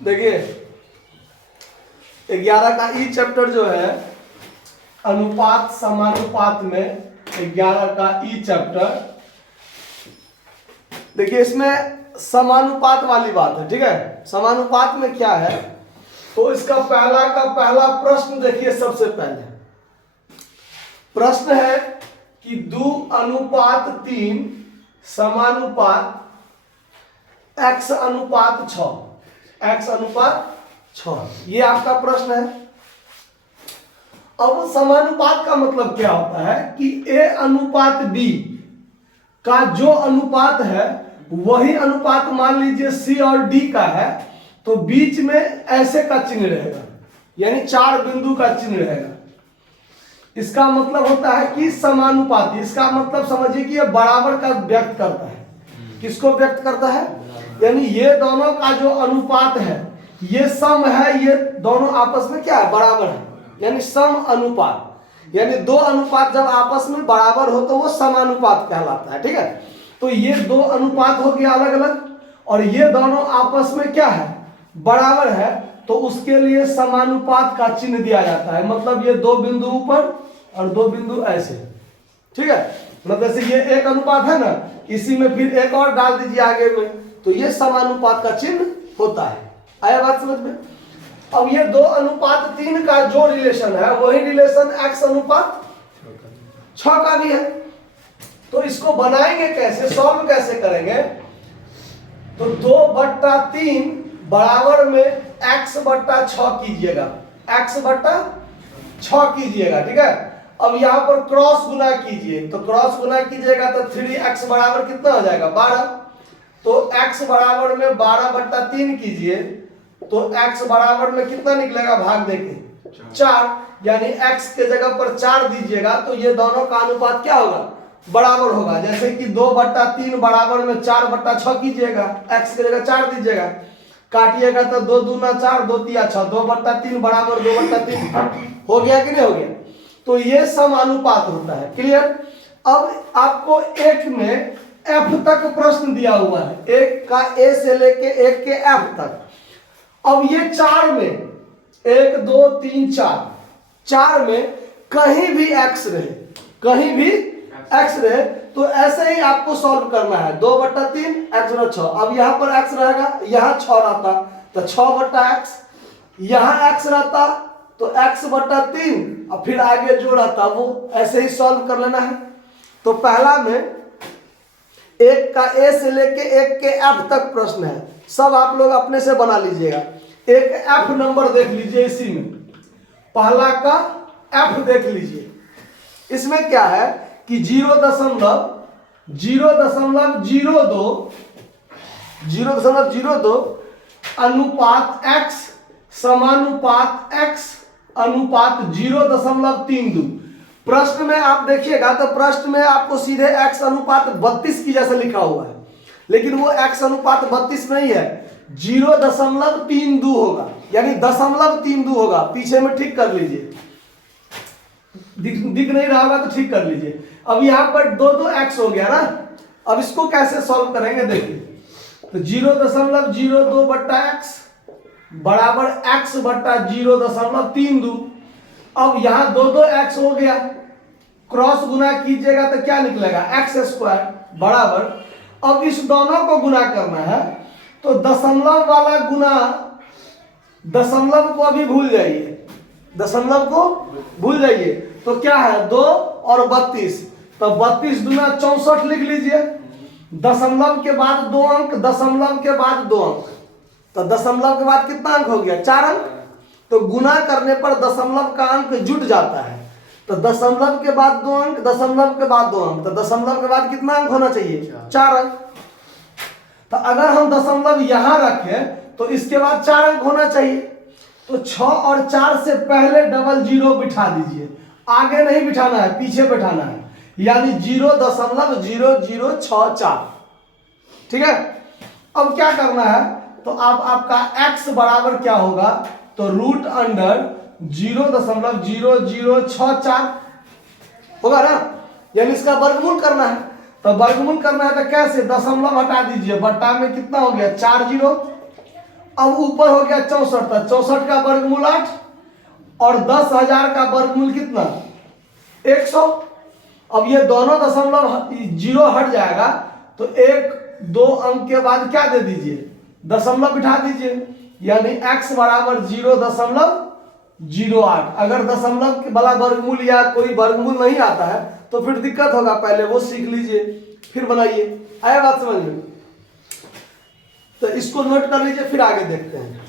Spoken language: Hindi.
देखिए 11 का ई चैप्टर जो है अनुपात समानुपात में 11 का ई चैप्टर, देखिए इसमें समानुपात वाली बात है, ठीक है। समानुपात में क्या है, तो इसका पहला प्रश्न देखिए। सबसे पहले प्रश्न है कि 2:3 समानुपात x/6, x/6, ये आपका प्रश्न है। अब समानुपात का मतलब क्या होता है कि a/b का जो अनुपात है वही अनुपात मान लीजिए c और d का है, तो बीच में ऐसे का चिन्ह रहेगा, यानी 4 बिंदु का चिन्ह रहेगा। इसका मतलब होता है कि समानुपाती। इसका मतलब समझिए कि ये बराबर का व्यक्त करता है। किसको व्यक्त करता है, यानी ये दोनों का जो अनुपात है ये सम है, ये दोनों आपस में क्या है, बराबर है, यानी सम अनुपात। यानी दो अनुपात जब आपस में बराबर हो तो वो समानुपात कहलाता है, ठीक है। तो ये दो अनुपात हो गया अलग अलग, और ये दोनों आपस में क्या है, बराबर है, तो उसके लिए समानुपात का चिन्ह दिया जाता है। मतलब ये 2 बिंदु ऊपर और 2 बिंदु ऐसे, ठीक है। मतलब जैसे ये एक अनुपात है ना, इसी में फिर एक और डाल दीजिए आगे में, तो ये समानुपात का चिन्ह होता है। आया बात समझ में। अब ये 2:3 का जो रिलेशन है वही रिलेशन x/6 का भी है। तो इसको बनाएंगे कैसे, सॉल्व कैसे करेंगे, तो 2/3 बराबर में x/6 कीजिएगा, x/6 कीजिएगा, ठीक है। अब यहाँ पर क्रॉस गुना कीजिए, तो क्रॉस गुना कीजिएगा तो 3x बराबर कितना हो जाएगा, 12। तो x बराबर में 12/3 कीजिए, तो x बराबर में कितना निकलेगा, भाग देके 4, यानी x के जगह पर 4 दीजिएगा, तो ये दोनों का अनुपात क्या होगा, बराबर होगा। जैसे कि 2/3 बराबर में 4/6 कीजिएगा, x की जगह 4 दीजिएगा, काटिएगा तो 2 दूना 4, 2 तिया 6, 2/3 बराबर 2/3 हो गया कि नहीं हो गया। तो ये समानुपात होता है। क्लियर। अब आपको एक में f तक प्रश्न दिया हुआ है, एक का a से लेके एक के f तक। अब ये 4 में 1 2 3 4 में कहीं भी x रहे, कहीं भी x रहे, तो ऐसे ही आपको सॉल्व करना है। 2/3 x/6। अब यहाँ पर x रहेगा, यहाँ 6 रहता तो 6/x, यहाँ x रहता तो x/3, और फिर आगे जो रहता वो ऐसे ही सॉल्व कर लेना है। तो पहला में एक का a से लेके एक के f तक प्रश्न है, सब आप लोग अपने से बना लीजिएगा। एक f नंबर देख लीजिए, इसी में पहला का f देख लीजिए। इसमें क्या है कि 0.02 अनुपात x समानुपात x अनुपात 0.32। प्रश्न में आप देखिएगा तो प्रश्न में आपको सीधे x/32 की जैसे लिखा हुआ है, लेकिन वो x/32 नहीं है, 0.32 होगा, यानी 0.32 होगा। पीछे में ठीक कर लीजिए, दिख नहीं रहा होगा तो ठीक कर लीजिए। अब यहाँ पर 2 x हो गया ना। अब इसको कैसे सॉल्व करेंगे, देखिए। तो 0.02/x बराबर x/0.32। अब यहाँ 2 x हो गया, क्रॉस गुना कीजिएगा तो क्या निकलेगा, x² बराबर। अब इस दोनों को गुना करना है, तो दशमलव वाला गुना, दशमलव को अभी भूल जाइए, दशमलव को भूल जाइए। तो क्या है 2 और 32, तो 32 दूना 64 लिख लीजिए। दशमलव के बाद 2 अंक, दशमलव के बाद 2 अंक, तो दशमलव के बाद कितना अंक हो गया, 4 अंक। तो गुना करने पर दशमलव का अंक जुट जाता है, तो दशमलव के बाद 2 अंक, दशमलव के बाद 2 अंक, तो दशमलव के बाद कितना अंक होना चाहिए, 4 अंक। तो अगर हम दशमलव यहां रखें तो इसके बाद 4 अंक होना चाहिए। तो 6 और 4 से पहले डबल 0 बिठा दीजिए, आगे नहीं बिठाना है, पीछे बिठाना है, यानी 0.0064, ठीक है। अब क्या करना है, तो अब आपका x बराबर क्या होगा, तो √0.0064 होगा ना, यानी इसका वर्गमूल करना है। तो वर्गमूल करना है तो कैसे, दशमलव हटा दीजिए, बट्टा में कितना हो गया, 4 0। अब ऊपर हो गया 64 था, 64 का वर्गमूल 8 और 10,000 का वर्गमूल कितना 100। अब ये दोनों दशमलव जीरो हट जाएगा तो 1-2 अंक के बाद क्या दे दीजिए दशमलव बिठा दीजिए, यानी x बराबर 0.08। अगर दशमलव वाला वर्गमूल या कोई वर्गमूल नहीं आता है तो फिर दिक्कत होगा, पहले वो सीख लीजिए फिर बनाइए। आया बात समझ में? तो इसको नोट कर लीजिए, फिर आगे देखते हैं।